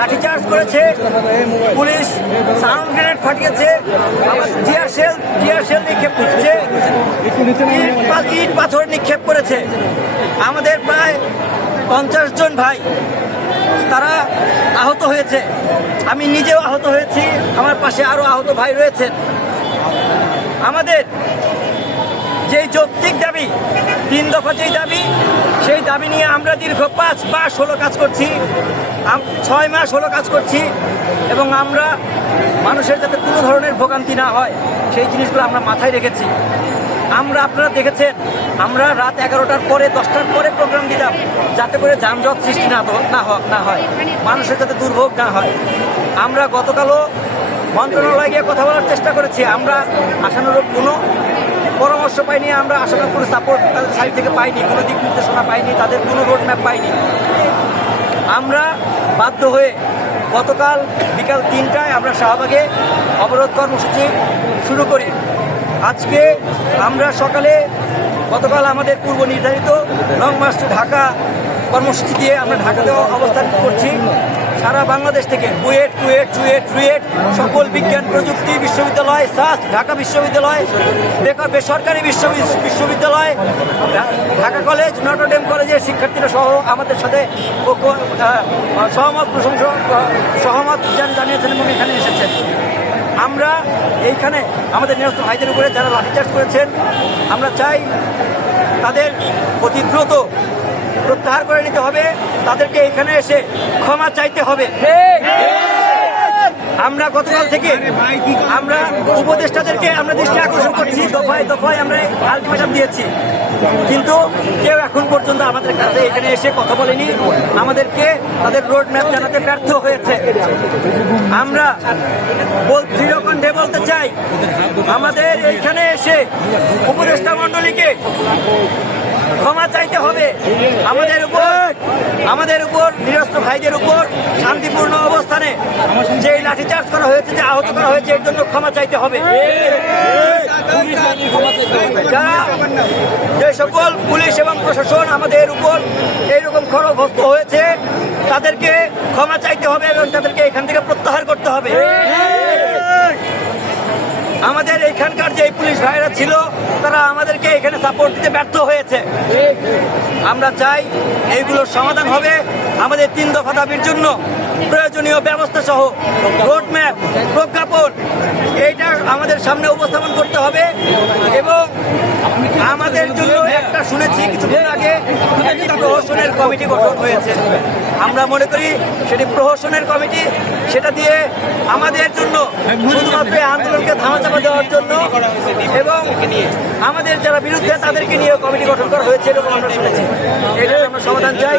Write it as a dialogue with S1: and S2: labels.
S1: লাঠিচার্জ করেছে, police sound grenade ফাটিয়েছে tear shell tear shell নিক্ষেপ করেছে, ইট পাথর নিক্ষেপ করেছে। আমাদের প্রায় পঞ্চাশ জন ভাই, তারা আহত হয়েছে। আমি নিজেও আহত হয়েছি, আমার পাশে আরও আহত ভাই রয়েছেন। আমাদের যেই যৌক্তিক দাবি, তিন দফা যেই দাবি সেই দাবি নিয়ে আমরা দীর্ঘ পাঁচ মাস হলো কাজ করছি। ছয় মাস হলো কাজ করছি এবং আমরা মানুষের যাতে কোনো ধরনের ভোগান্তি না হয়, সেই জিনিসগুলো আমরা মাথায় রেখেছি। আমরা আপনারা দেখেছেন, আমরা রাত এগারোটার পরে, দশটার পরে প্রোগ্রাম দিতাম, যাতে করে যানজট সৃষ্টি না না হ- না হয়, মানুষের যাতে দুর্ভোগ না হয়। আমরা গতকালও মন্ত্রণালয়ে গিয়ে কথা বলার চেষ্টা করেছি, আমরা আশানুরূপ কোনো পরামর্শ পাইনি, আমরা আসলে কোনো সাপোর্ট তাদের সাইড থেকে পাইনি, কোনো দিক নির্দেশনা পাইনি, তাদের কোনো রোড ম্যাপ পাইনি। আমরা বাধ্য হয়ে গতকাল বিকাল তিনটায় আমরা শাহবাগে অবরোধ কর্মসূচি শুরু করি। আজকে আমরা সকালে গতকাল আমাদের পূর্ব নির্ধারিত লং মার্চ ঢাকা কর্মসূচি দিয়ে আমরা ঢাকাতে অবস্থান করছি। সারা বাংলাদেশ থেকে বুয়েট কুয়েট, চুয়েট রুয়েট সকল বিজ্ঞান, প্রযুক্তি বিশ্ববিদ্যালয়, সাস্ট, ঢাকা বিশ্ববিদ্যালয় বেসরকারি বিশ্ব বিশ্ববিদ্যালয় ঢাকা কলেজ, নটরডেম কলেজের শিক্ষার্থীরা সহ আমাদের সাথে সহমত, প্রশংসা সহমত জান- জানিয়েছেন এবং এখানে এসেছেন। আমরা এইখানে আমাদের নিরস্ত ভাইদের উপরে যারা লাঠিচার্জ করেছেন, আমরা চাই তাদের অতি দ্রুত প্রত্যাহার করে নিতে হবে। তাদেরকে এখানে এসে ক্ষমা চাইতে হবে। আমরা গতকাল থেকে আমরা উপদেষ্টাদেরকে আমরা দৃষ্টি আকর্ষণ করছি। দফায় দফায় আমরা আলটিমেটাম দিয়েছি। কিন্তু কেউ এখন পর্যন্ত আমাদের কাছে এখানে এসে কথা বলেনি। আমাদেরকে তাদের রোড ম্যাপ জানাতে ব্যর্থ হয়েছে। আমরা দৃঢ়কণ্ঠে বলতে চাই, আমাদের এইখানে এসে উপদেষ্টা মণ্ডলীকে ক্ষমা চাইতে হবে। আমাদের উপর আমাদের উপর নিরস্ত্র ভাইদের উপর শান্তিপূর্ণ অবস্থানে যে লাঠিচার্জ করা হয়েছে, যে আহত করা হয়েছে, এর জন্য ক্ষমা চাইতে হবে। যারা যে সকল পুলিশ এবং প্রশাসন আমাদের উপর এইরকম ক্ষরগ্রস্ত হয়েছে, তাদেরকে ক্ষমা চাইতে হবে এবং তাদেরকে এখান থেকে প্রত্যাহার করতে হবে আমাদের এখানকার যে পুলিশ ভাইরা ছিল, তারা আমাদেরকে এখানে সাপোর্ট দিতে ব্যর্থ হয়েছে। আমরা চাই এইগুলোর সমাধান হবে। আমাদের তিন দফা দাবির জন্য প্রয়োজনীয় ব্যবস্থা সহ রোডম্যাপ প্রজ্ঞাপন, এইটা আমাদের সামনে উপস্থাপন করতে হবে। এবং আমাদের জন্য একটা শুনেছি কিছুদিন আগে প্রহসনের কমিটি গঠন হয়েছে। আমরা মনে করি সেটি প্রহসনের কমিটি, সেটা দিয়ে আমাদের জন্য শুধুমাত্র আন্দোলনকে ধামাচাপা দেওয়ার জন্য এবং আমাদের যারা বিরুদ্ধে তাদেরকে নিয়ে কমিটি গঠন করা হয়েছে এরকম আমরা শুনেছি। এটাই আমরা সমাধান চাই।